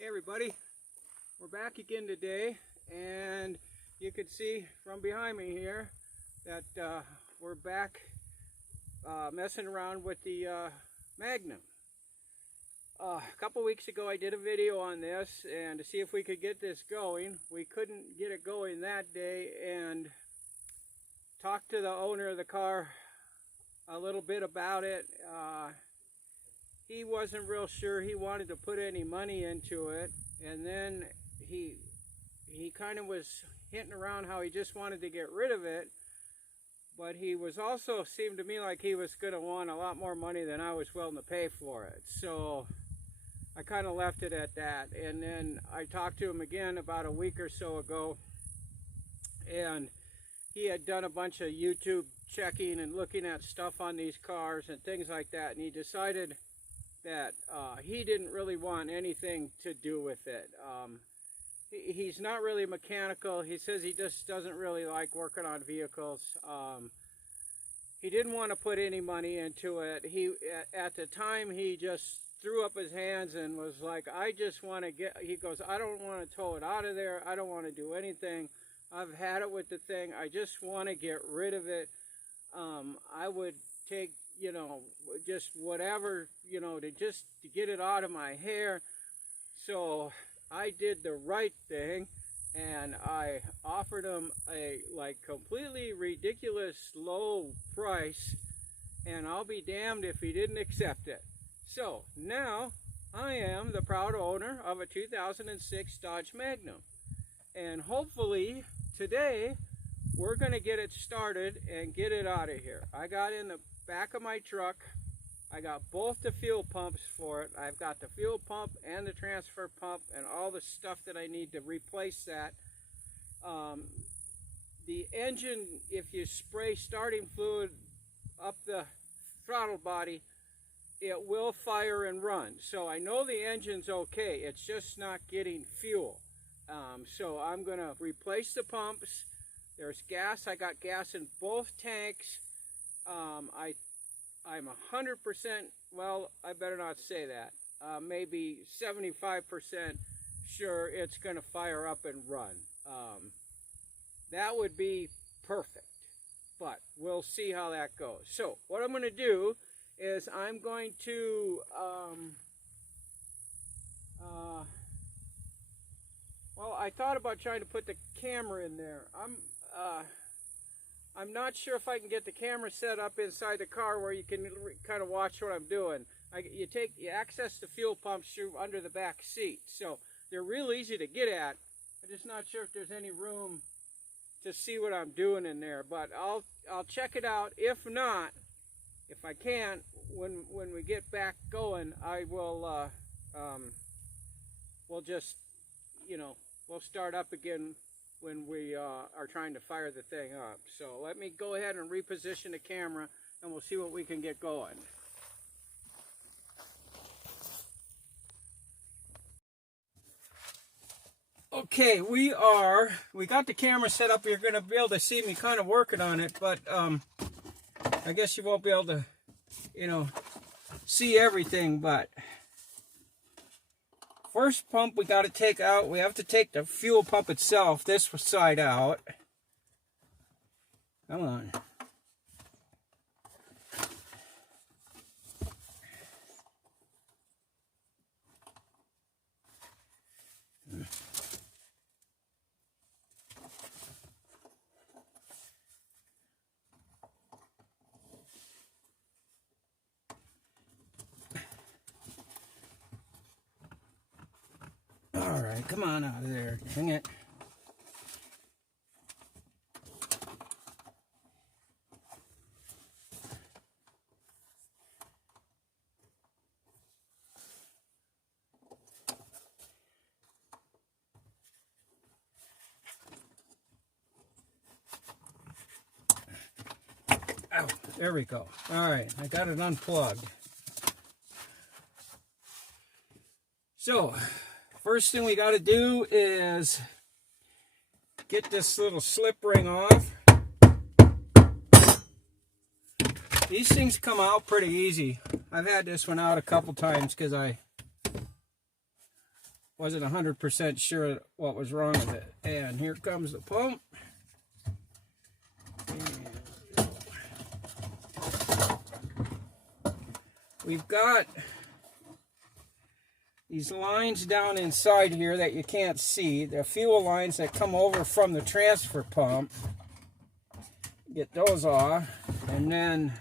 Hey everybody, we're back again today, and you can see from behind me here that we're back messing around with the Magnum. A couple weeks ago I did a video on this and to see if we could get this going. We couldn't get it going that day, and talked to the owner of the car a little bit about it. He wasn't real sure he wanted to put any money into it, and then he kind of was hinting around how he just wanted to get rid of it, but he was also seemed to me like he was going to want a lot more money than I was willing to pay for it. So I kind of left it at that, and then I talked to him again about a week or so ago, and he had done a bunch of YouTube checking and looking at stuff on these cars and things like that, and he decided that he didn't really want anything to do with it. He's not really mechanical. He says he just doesn't really like working on vehicles. He didn't want to put any money into it. At the time, he just threw up his hands and was like, I just want to get, he goes, I don't want to tow it out of there. I don't want to do anything. I've had it with the thing. I just want to get rid of it. I would take, you know, just whatever, you know, to get it out of my hair. So I did the right thing, and I offered him a completely ridiculous low price, and I'll be damned if he didn't accept it. So now I am the proud owner of a 2006 Dodge Magnum, and hopefully today we're going to get it started and get it out of here. I got in the back of my truck. I got both the fuel pumps for it. I've got the fuel pump and the transfer pump and all the stuff that I need to replace that. The engine, if you spray starting fluid up the throttle body, it will fire and run. So I know the engine's okay. It's just not getting fuel. So I'm going to replace the pumps. There's gas. I got gas in both tanks. I'm 100%, well, I better not say that, maybe 75% sure it's going to fire up and run. That would be perfect, but we'll see how that goes. So what I'm going to do is I'm going to, well, I thought about trying to put the camera in there. I'm not sure if I can get the camera set up inside the car where you can kind of watch what I'm doing. You access the fuel pumps through under the back seat, so they're real easy to get at. I'm just not sure if there's any room to see what I'm doing in there, but I'll check it out. If not, if I can't, when we get back going, I will we'll just, you know, we'll start up again when we are trying to fire the thing up. So let me go ahead and reposition the camera, and we'll see what we can get going. Okay, we got the camera set up. You're going to be able to see me kind of working on it, but I guess you won't be able to, you know, see everything. But first pump we got to take out. We have to take the fuel pump itself, this side out. Come on. All right, come on out of there. Dang it. Ow, there we go. All right, I got it unplugged. So, first thing we got to do is get this little slip ring off. These things come out pretty easy. I've had this one out a couple times because I wasn't 100% sure what was wrong with it. And here comes the pump. And we've got these lines down inside here that you can't see. They're fuel lines that come over from the transfer pump. Get those off, and then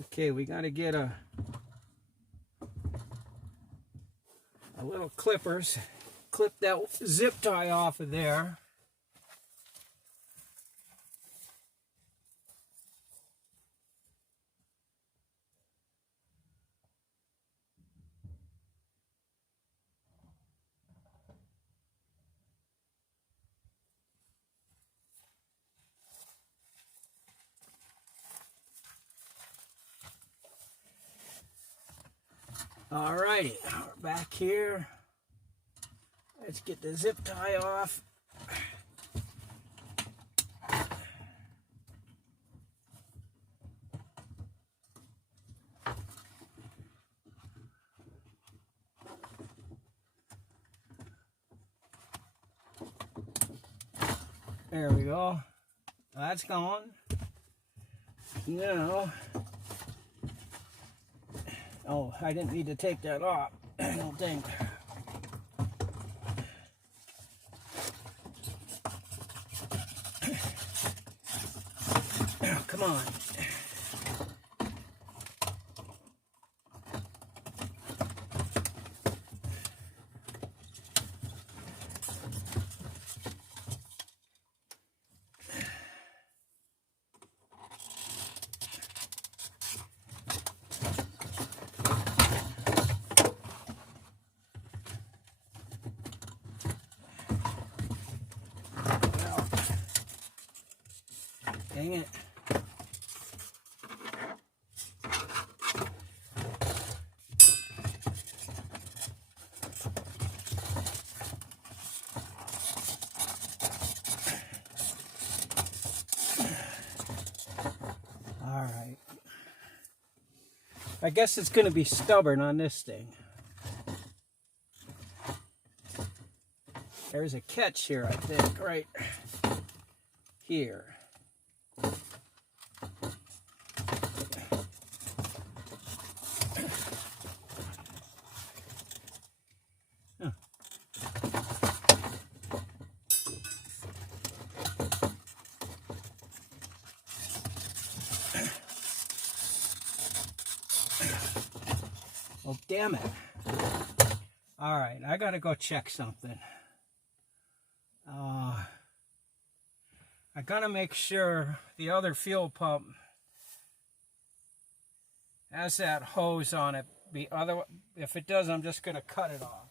okay, we got to get a little clippers, clip that zip tie off of there. Alrighty, we're back here. Let's get the zip tie off. There we go. That's gone. Now, oh, I didn't need to take that off, I don't think. Oh, come on. Dang it. All right. I guess it's going to be stubborn on this thing. There's a catch here, I think, right here. Oh, damn it. All right, I gotta go check something. I gotta make sure the other fuel pump has that hose on it. If it does, I'm just gonna cut it off.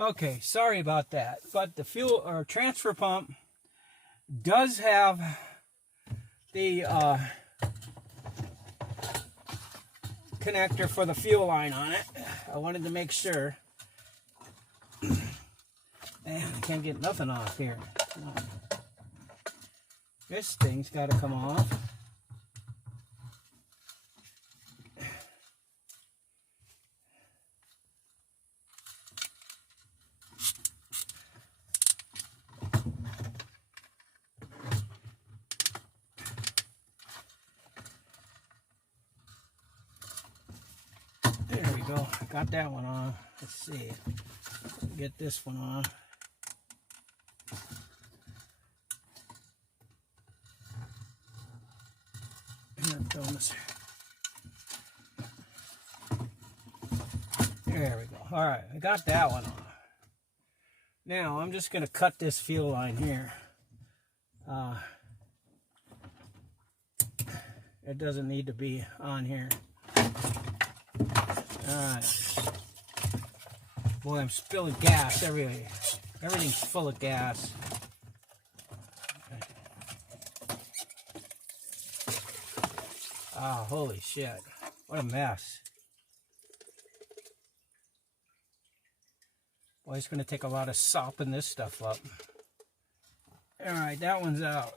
Okay, sorry about that. But the fuel or transfer pump does have the connector for the fuel line on it. I wanted to make sure. Man, I can't get nothing off here. This thing's got to come off. There we go. Got that one on. Let's see. Get this one on. There we go. All right, I got that one on. Now I'm just going to cut this fuel line here. It doesn't need to be on here. Alright. Boy, I'm spilling gas everywhere. Everything's full of gas. Oh, holy shit. What a mess. Boy, it's going to take a lot of sopping this stuff up. Alright, that one's out.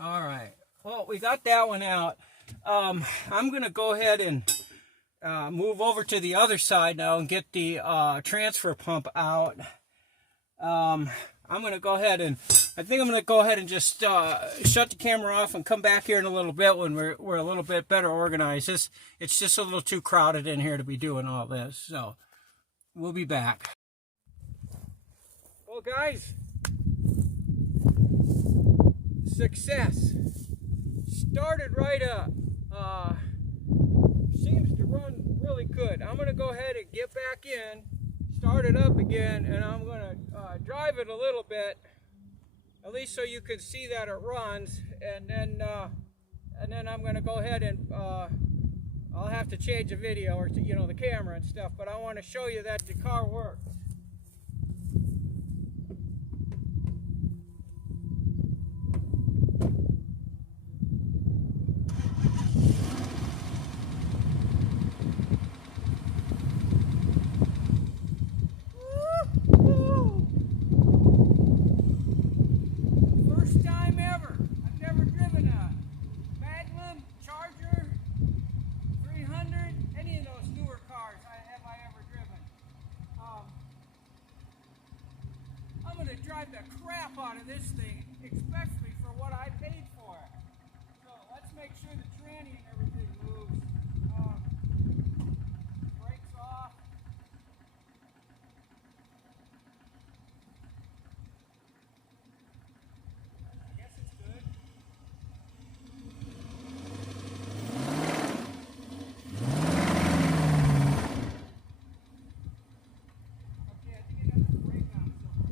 All right, well, we got that one out. I'm going to go ahead and move over to the other side now and get the transfer pump out. I'm going to go ahead and, I think I'm going to go ahead and just shut the camera off and come back here in a little bit when we're a little bit better organized. It's just a little too crowded in here to be doing all this, so we'll be back. Well, guys. Success. Started right up. Seems to run really good. I'm going to go ahead and get back in, start it up again, and I'm going to drive it a little bit, at least so you can see that it runs, and then I'm going to go ahead and I'll have to change the video or the camera and stuff, but I want to show you that the car works. First time ever. I've never driven a Magnum, Charger, 300, any of those newer cars have I ever driven. I'm going to drive the crap out of this thing, especially for what I paid for it. So let's make sure the tranny and everything moves. Brakes off. I guess it's good. Okay, I think I got the brake on somewhere.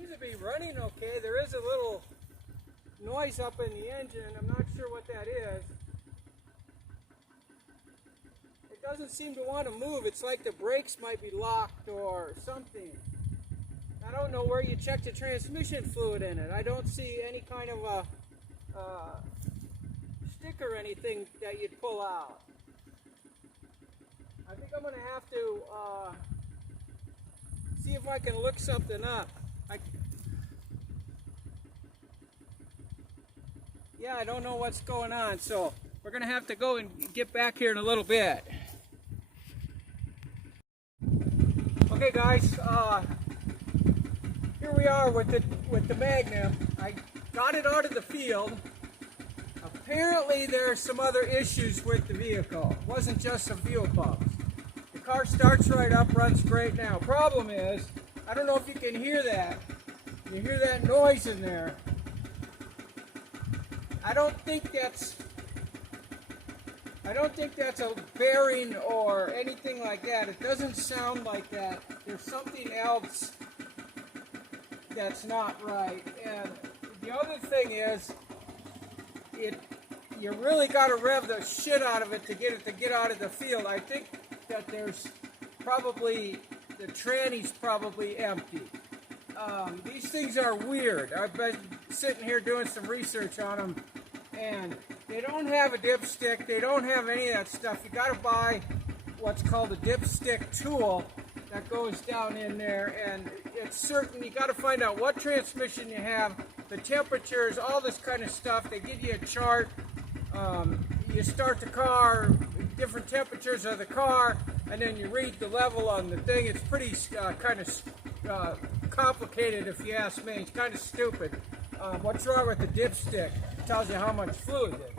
seems to be running okay. There is a little noise up in the engine. I'm not sure what that is. It doesn't seem to want to move. It's like the brakes might be locked or something. I don't know where you check the transmission fluid in it. I don't see any kind of a stick or anything that you'd pull out. I think I'm going to have to see if I can look something up. Yeah, I don't know what's going on, so we're going to have to go and get back here in a little bit. Okay guys, here we are with the Magnum. I got it out of the field. Apparently there are some other issues with the vehicle. It wasn't just some fuel pumps. The car starts right up, runs great now. Problem is, I don't know if you can hear that. You hear that noise in there. I don't think that's a bearing or anything like that. It doesn't sound like that. There's something else that's not right. And the other thing is, you really got to rev the shit out of it to get out of the field. I think that there's probably, the tranny's probably empty. These things are weird. I've been sitting here doing some research on them, and they don't have a dipstick. They don't have any of that stuff. You got to buy what's called a dipstick tool that goes down in there, and it's certain. You got to find out what transmission you have, the temperatures, all this kind of stuff. They give you a chart. You start the car, different temperatures of the car, and then you read the level on the thing. It's pretty kind of complicated, if you ask me. It's kind of stupid. What's wrong with the dipstick? It tells you how much fluid it is.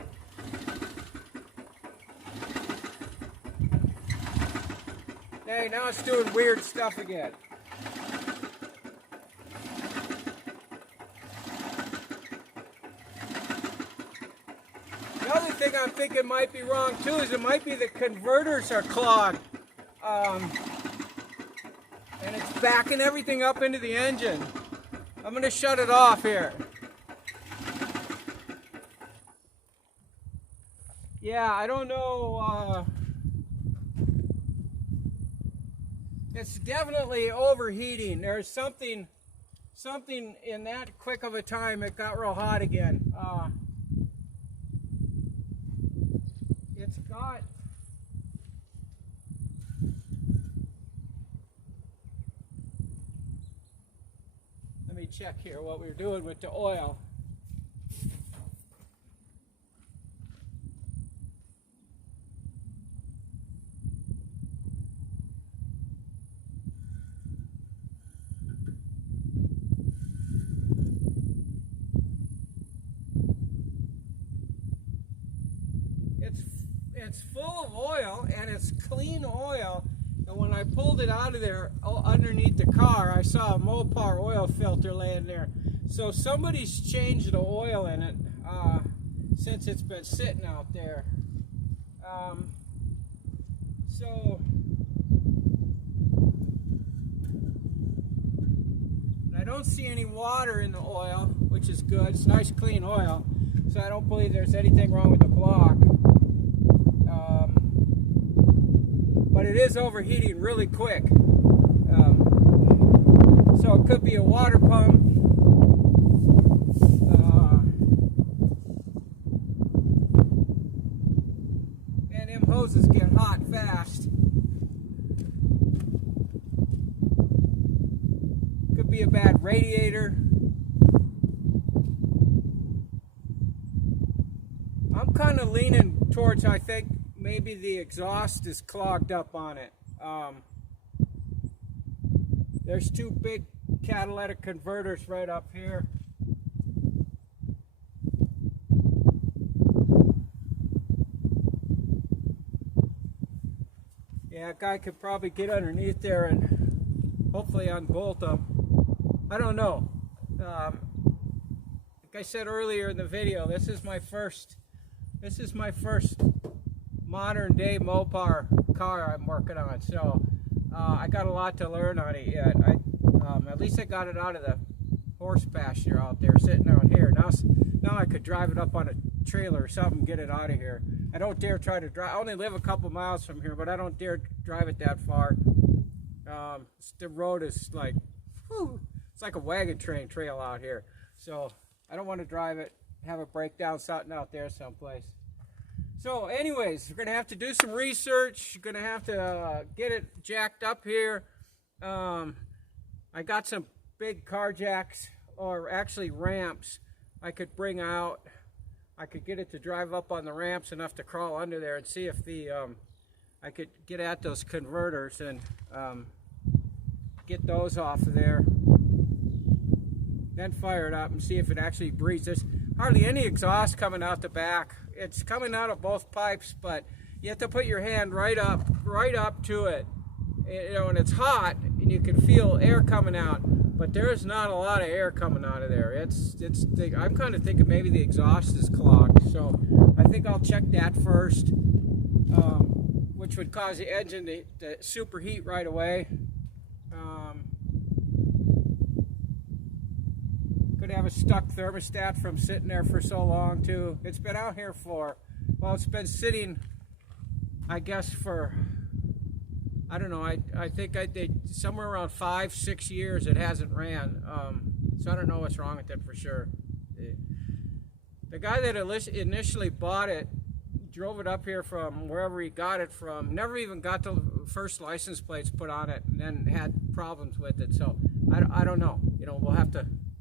Hey, now it's doing weird stuff again. The other thing I'm thinking might be wrong too is it might be the converters are clogged. And it's backing everything up into the engine. I'm going to shut it off here. Yeah, I don't know. It's definitely overheating. There's something in that quick of a time it got real hot again. It's got... Let me check here what we're doing with the oil. It's full of oil, and it's clean oil. And when I pulled it out of there, underneath the car, I saw a Mopar oil filter laying there. So somebody's changed the oil in it since it's been sitting out there. I don't see any water in the oil, which is good. It's nice, clean oil. So I don't believe there's anything wrong with the block. But it is overheating really quick. So it could be a water pump. And them hoses get hot fast. Could be a bad radiator. I'm kind of leaning towards, I think, maybe the exhaust is clogged up on it. There's two big catalytic converters right up here. Yeah, a guy could probably get underneath there and hopefully unbolt them. I don't know. Like I said earlier in the video, this is my first modern day Mopar car I'm working on, so I got a lot to learn on it yet. At least I got it out of horse pasture out there sitting out here. Now I could drive it up on a trailer or something, get it out of here. I don't dare try to drive. I only live a couple miles from here, but I don't dare drive it that far. The road is like, whew, it's like a wagon train trail out here. So I don't want to drive it, have it break down something out there someplace. So anyways, we're going to have to do some research. You're going to have to get it jacked up here. I got some big car jacks, or actually ramps, I could bring out. I could get it to drive up on the ramps enough to crawl under there and see if I could get at those converters and get those off of there. Then fire it up and see if it actually breathes. There's hardly any exhaust coming out the back. It's coming out of both pipes, but you have to put your hand right up to it. You know, and it's hot, and you can feel air coming out, but there's not a lot of air coming out of there. I'm kind of thinking maybe the exhaust is clogged, so I think I'll check that first, which would cause the engine to superheat right away. Could have a stuck thermostat from sitting there for so long too. It's been out here for, well, it's been sitting, I guess, for, I don't know, I think I did somewhere around 5-6 years it hasn't ran. So I don't know what's wrong with it for sure. The guy that initially bought it, drove it up here from wherever he got it from, never even got the first license plates put on it, and then had problems with it. So I don't know. You know,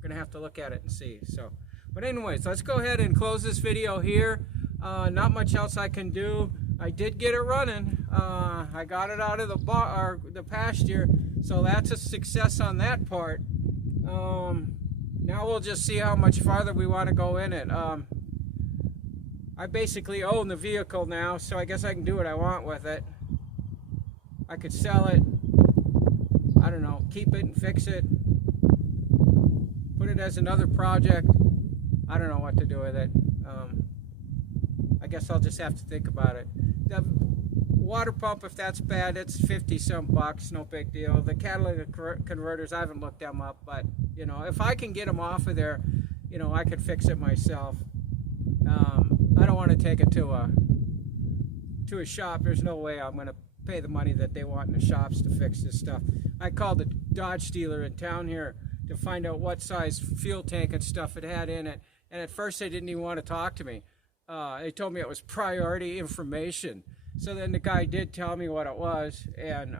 gonna have to look at it and see. So, but anyways, let's go ahead and close this video here. Not much else I can do. I did get it running. I got it out of the pasture, so that's a success on that part. Now we'll just see how much farther we want to go in it. I basically own the vehicle now, so I guess I can do what I want with it. I could sell it, I don't know, keep it and fix it, put it as another project. I don't know what to do with it. I guess I'll just have to think about it. The water pump, if that's bad, it's 50-some bucks, no big deal. The catalytic converters, I haven't looked them up, but you know, if I can get them off of there, you know, I could fix it myself. I don't want to take it to a shop. There's no way I'm going to pay the money that they want in the shops to fix this stuff. I called the Dodge dealer in town here to find out what size fuel tank and stuff it had in it, and at first they didn't even want to talk to me. They told me it was priority information. So then the guy did tell me what it was, and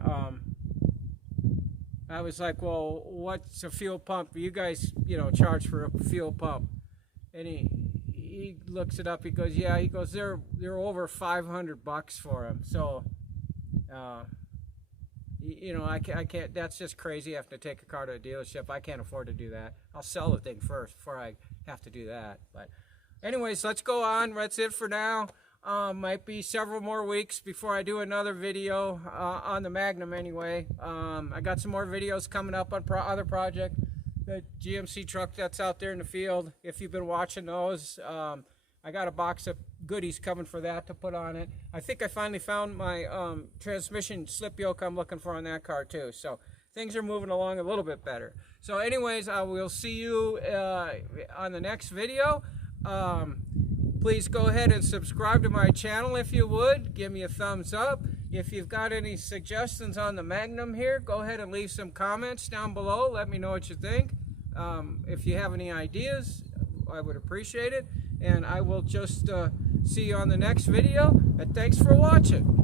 I was like, well, what's a fuel pump? You guys, you know, charge for a fuel pump. And he looks it up. He goes, yeah. He goes, they're over $500 for them. So, you know, I can't. That's just crazy. Having to take a car to a dealership. I can't afford to do that. I'll sell the thing first before I have to do that. But, anyways, let's go on. That's it for now. Might be several more weeks before I do another video on the Magnum anyway. I got some more videos coming up on other project. The GMC truck that's out there in the field. If you've been watching those, I got a box of goodies coming for that to put on it. I think I finally found my transmission slip yoke I'm looking for on that car too. So things are moving along a little bit better. So anyways, I will see you on the next video. Please go ahead and subscribe to my channel if you would. Give me a thumbs up. If you've got any suggestions on the Magnum here, go ahead and leave some comments down below. Let me know what you think. If you have any ideas, I would appreciate it. And I will just see you on the next video. And thanks for watching.